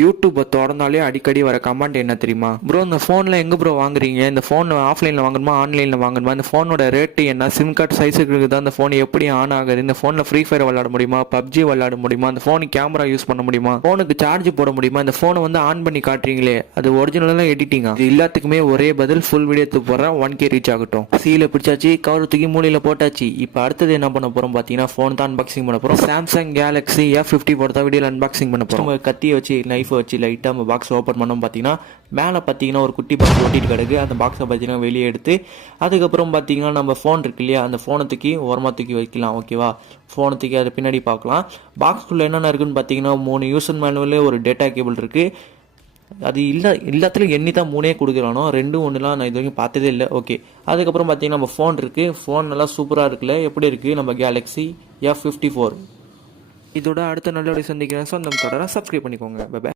யூடியூப்பை திறந்தாலே அடிக்கடி வர கமெண்ட் என்ன தெரியுமா? ப்ரோ இந்த ஃபோனில் எங்கே ப்ரோ வாங்குறீங்க? இந்த ஃபோன் ஆஃப்லைனில் வாங்கணுமா ஆன்லைனில் வாங்கணுமா? இந்த ஃபோனோட ரேட்டு என்ன? சிம் கார்டு சைஸுக்கு இருக்குதா? இந்த ஃபோன் எப்படி ஆன் ஆகுது? இந்த ஃபோனில் ஃப்ரீ ஃபயர் விளையாட முடியுமா? பப்ஜி விளையாட முடியுமா? இந்த ஃபோனுக்கு கேமரா யூஸ் பண்ண முடியுமா? ஃபோனுக்கு சார்ஜ் போட முடியுமா? இந்த ஃபோனை வந்து ஆன் பண்ணி காட்டுறீங்களே அது ஒரிஜினலாக எடிட்டிங்கா? இது எல்லாத்துக்குமே ஒரே பதில். ஃபுல் வீடியோ எடுத்து போகிறேன். 1K ரீச் ஆகட்டும். சீல பிடிச்சாச்சு, கவர் தூக்கி மூலையில் போட்டாச்சு. இப்போ அடுத்தது என்ன பண்ண போகிறோம் பார்த்தீங்கன்னா, ஃபோன் தான் அன்பாக்சிங் பண்ண போகிறோம். சாம்சங் கேலக்ஸி F54 தான் வீடியோவில் அன்பாக்சிங் பண்ண போகிறோம். கத்தியை வச்சு நைஃபை வச்சு லைட்டாக நம்ம பாக்ஸ் ஓப்பன் பண்ணோம். பார்த்தீங்கன்னா மேலே பார்த்தீங்கன்னா ஒரு குட்டி பாக்ஸ் ஒட்டிட்டு கிடக்கு. அந்த பாக்ஸை பார்த்தீங்கன்னா வெளியே எடுத்து அதுக்கப்புறம் பார்த்தீங்கன்னா நம்ம ஃபோன் இருக்கு இல்லையா, அந்த ஃபோனை தூக்கி ஓரமாக தூக்கி வைக்கலாம். ஓகேவா? ஃபோனை தூக்கி அதை பின்னாடி பார்க்கலாம். பாக்ஸ்குள்ளே என்னென்ன இருக்குன்னு பார்த்தீங்கன்னா 3 யூசர் மேனுவல், ஒரு டேட்டா கேபிள் இருக்குது. அது எல்லாத்துலையும் எண்ணி தான் 3 கொடுக்குறானோ, 2 1லாம் நான் இது வரைக்கும் பார்த்ததே இல்லை. ஓகே, அதுக்கப்புறம் பார்த்தீங்கன்னா நம்ம ஃபோன் இருக்குது. ஃபோன் நல்லா சூப்பராக இருக்குல்ல? எப்படி இருக்குது நம்ம கேலக்ஸி F54? இதோட அடுத்த நல்ல சந்திக்கிறேன். சொந்தம் தொடர சப்ஸ்கிரைப் பண்ணிக்கோங்க. பை.